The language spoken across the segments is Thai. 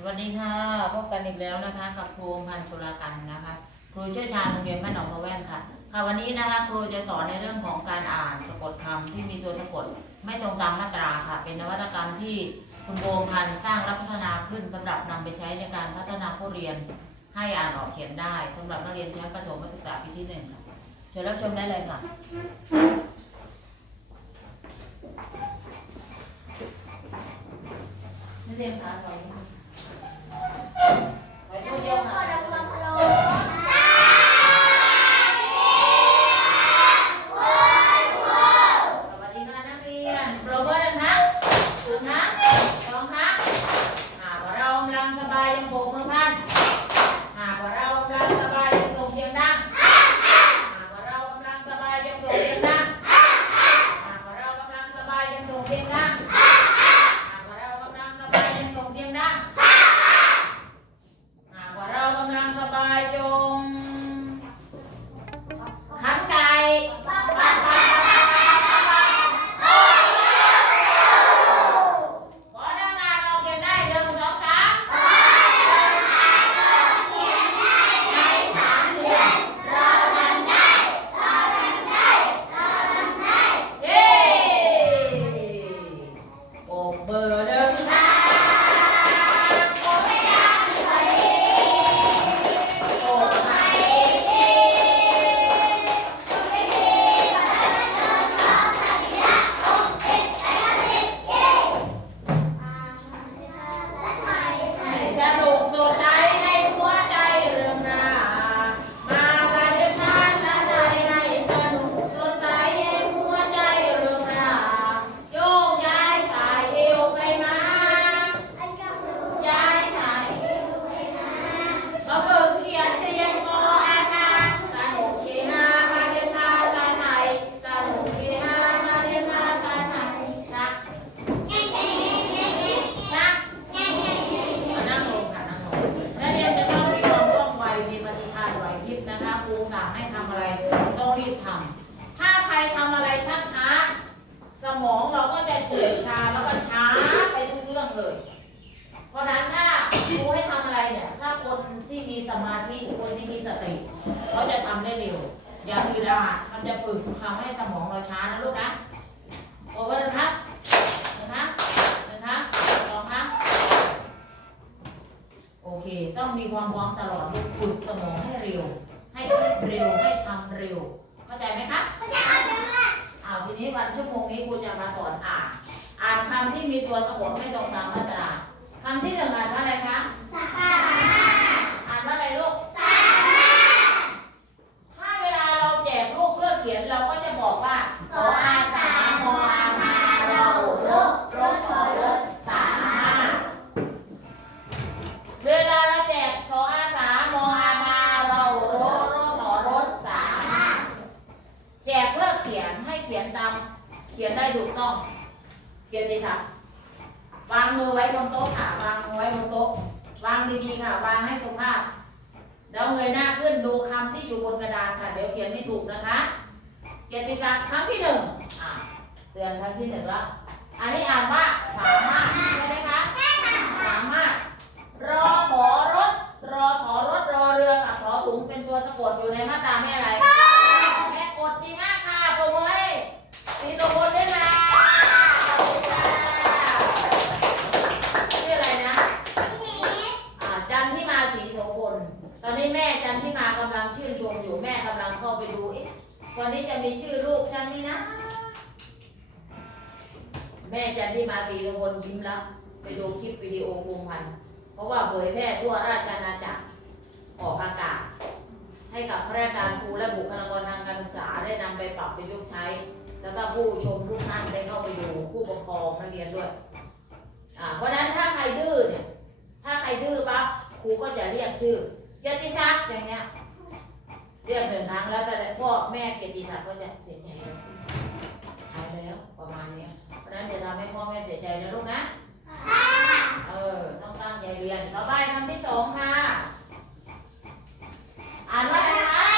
สวัสดีค่ะพบกันอีกแล้วนะคะ กับครูพันธ์สุรากันนะคะ ครูเชี่ยวชาญโรงเรียนบ้านหนองพะแว่นค่ะค่ะวันนี้นะคะ ครูจะสอนในเรื่องของการอ่านสะกดคำที่มีตัวสะกด ไม่ตรงตามมาตราค่ะ เป็นนวัตกรรมที่คุณโบมพันธ์สร้างและพัฒนาขึ้นสำหรับนำไปใช้ในการพัฒนาผู้เรียนให้อ่านออกเขียนได้สำหรับนักเรียนชั้นประถมศึกษาปีที่หนึ่งค่ะเชิญรับชมได้เลยค่ะนักเรียนคะขอนี้ Yeah. มีความพร้อมตลอดลูกฝึกสมองให้เร็ว ให้คิดเร็วให้ทำเร็ว เข้าใจไหมคะเอาทีนี้วันชั่วโมงนี้ครูจะมาสอนอ่าน อ่านคำที่มีตัวสะกดไม่ตรงตามมาตราคำที่หนึ่งอ่านว่าอะไรคะ อ่านว่าอะไรลูก ถ้าเวลาเราแจกลูกเพื่อเขียนเราก็จะบอกว่าขออาสามออามาเราลกรถขอรถสามห้า เวลาเราแจกสออาสามออามาเราโรโรหอรถสามแจกเพื่อเขียนให้เขียนตามเขียนได้ถูกต้อง เขียนดีค่ะวางมือไว้บนโต๊ะค่ะ วางมือไว้บนโต๊ะ วางดีๆค่ะ วางให้สุภาพ แล้วเงยหน้าขึ้นดูคำที่อยู่บนกระดานค่ะ เดี๋ยวเขียนไม่ถูกนะคะ เกียรติศักดิ์ครั้งที่หนึ่งอ่าเตือนครั้งที่หนึ่งแล้ว อันนี้อ่านว่าสามารถใช่ไหมคะสามารถรอขอรถ รอขอรถรอเรือกับขอถุงเป็นตัวสะกดอยู่ในมาตราแม่อะไรแม่กดดีมากค่ะปรบมือให้ตีตัวบนด้วยนะ แม่จันที่มากำลังชื่นชมอยู่แม่กำลังเข้าไปดูเอ๊ะวันนี้จะมีชื่อลูกฉันนี่นะ แม่จันที่มาสีโสพลยิ้มแล้วไปดูคลิปวิดีโอภูมิพันธ์เพราะว่าเผยแพร่ทั่วราชอาณาจักรออกอากาศ ให้กับข้าราชการครูและบุคลากรทางการศึกษาได้นำไปปรับประยุกต์ใช้ แล้วก็ผู้ชมทุกท่านได้เข้าไปดูผู้ปกครองนักเรียนด้วยอ่าเพราะฉะนั้นถ้าใครดื้อเนี่ย ถ้าใครดื้อปั๊บครูก็จะเรียกชื่อ เกียรติศักดิ์อย่างเงี้ยเรียกหนึ่งครั้งแล้วแต่พ่อแม่เกียรติศักดิ์ก็จะเสียใจแล้วหายแล้วประมาณเนี้ยเพราะฉะนั้นอย่าทำให้พ่อแม่เสียใจนะลูกนะเออต้องตั้งใจเรียนต่อไปคำที่สองค่ะ อ่านว่าอะไร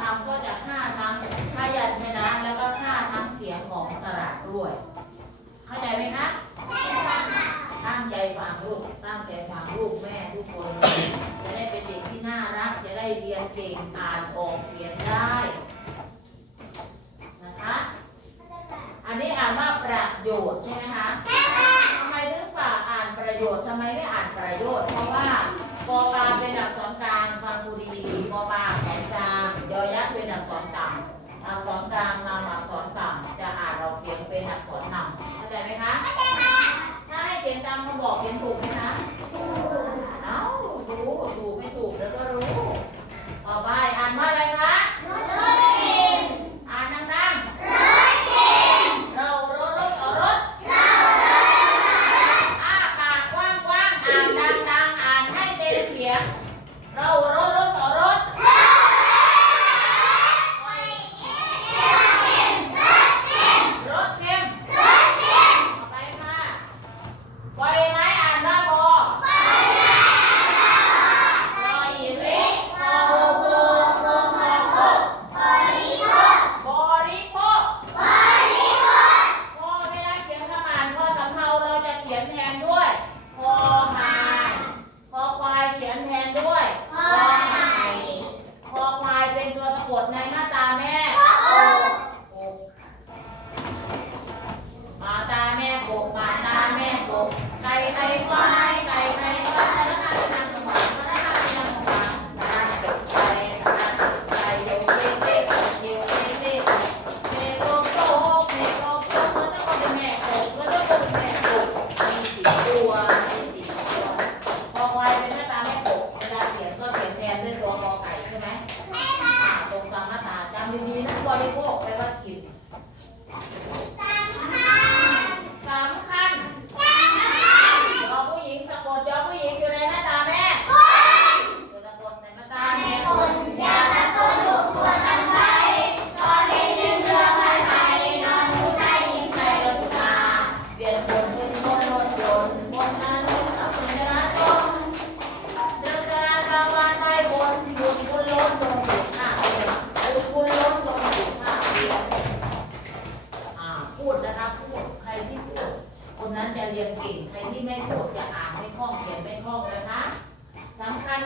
ทำก็จะฆ่าทั้งพยัญชนะแล้วก็ฆ่าทั้งเสียงของสระด้วย เข้าใจไหมคะตั้งใจฟังลูกตั้งใจฟังลูกแม่ทุกคน จะได้เป็นเด็กที่น่ารัก จะได้เรียนเก่งอ่านออกเขียนได้นะคะ อันนี้อ่านว่าประโยชน์ใช่ไหมคะทำไมถึงฝ่าอ่านประโยชน์ทำไมไม่อ่านประโยชน์เพราะว่าปอปาเป็นอักองกลางฟังดูดีๆปอปา อักษรต่ำอักษรกลางนำอักษรต่ำจะอ่านออกเสียงเป็นอักษรนำเข้าใจไหมคะเข้าใจค่ะถ้าให้เขียนตามมาบอกเขียนถูกไหมคะ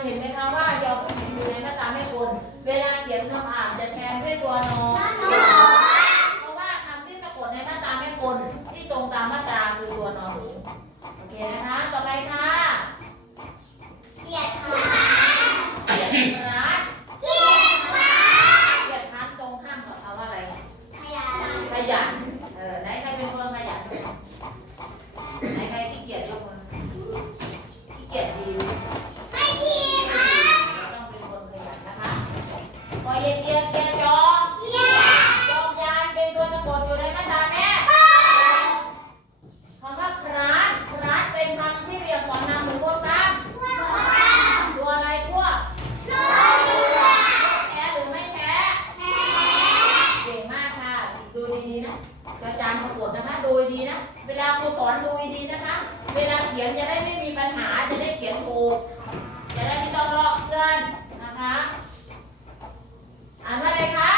เห็นไหมคะว่ายอผู้หญิงอยู่ในหน้าตาไม่กลเวลาเขียนคำอ่านจะแทนด้วยตัวนอเพราะว่าคำที่สะกดในมาตาไม่กลที่ตรงตามมาตาคือตัวนอโอเคนะคะ ต่อไปค่ะ อาจารย์มาตรวจนะคะ ดูดีนะ เวลาครูสอนดูดีนะคะ เวลาเขียนจะได้ไม่มีปัญหา จะได้เขียนถูก จะได้ไม่ต้องลอกเงินนะคะ อ่านอะไรคะ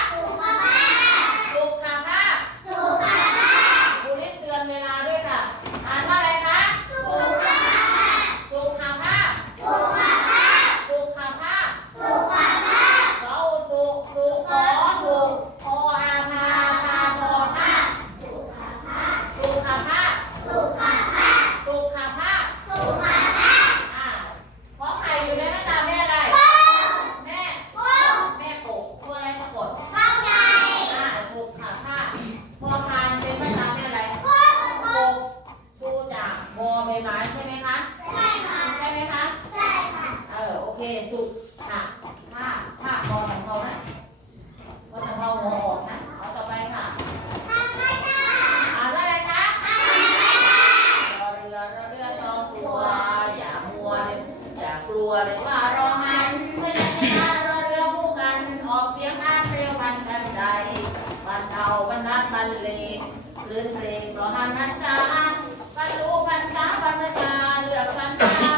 ค่ะผ้าผ้ากองของเรานะกองขงเราหัวออนะเอาต่อไปค่ะอ่าอะไรคะรอเรือรอเรือตองตัว อย่ามัวเอย่ากลัวเลยว่ารอมันไม่ได้ชะรอเรือคู่กันออกเสียงอ่านเร็วพันกันใดบันเาบรรนัดบรรเลงลื่นเพลงรอหันนันชาบรรลุพรรษาบรรณาเรือพรรษา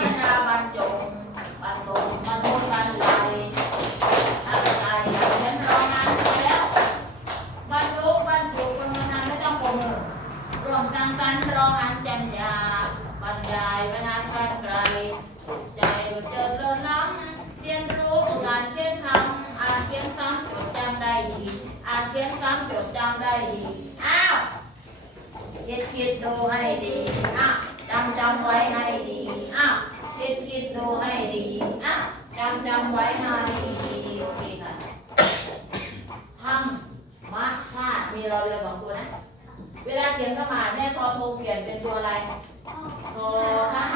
ดูให้ดีอะจำจำไว้ให้ดีอะคิดคิดดูให้ดีอะจำจำไว้ให้ดีโอเคค่ะทำมาชาติมีเราเรือสองตัวนะ เวลาเขียนเข้ามาแน่พอโทเปลี่ยนเป็นตัวอะไรโททหาร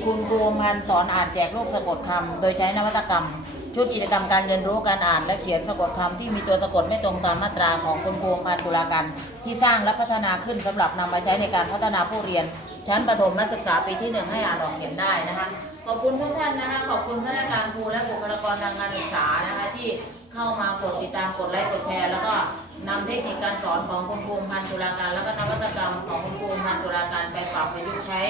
่คุณครูพันสอนอ่านแจกโลกสะกดคำ โดยใช้นวัตกรรม ชุดกิจกรรมการเรียนรู้การอ่านและเขียนสะกดคำที่มีตัวสะกดไม่ตรงตามมาตราของคุณครูพันตุลาการที่สร้างและพัฒนาขึ้นสำหรับนำมาใช้ในการพัฒนาผู้เรียน ชั้นประถมศึกษาปีที่หนึ่งให้อ่านออกเขียนได้นะคะขอบคุณทุกท่านนะคะขอบคุณคณะการครูและบุคลากรทางการศึกษานะคะที่เข้ามากดติดตามกดไลค์กดแชร์ แล้วก็ นำเทคนิคการสอนของคุณภูมิพันธุราการ และก็นวัตกรรมของคุณภูมิพันธุราการไปปรับไปยุกใช้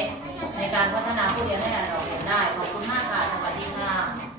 ในการพัฒนาผู้เรียนให้อ่านออเห็นได้ ขอบคุณมากค่ะ สวัสดีค่ะ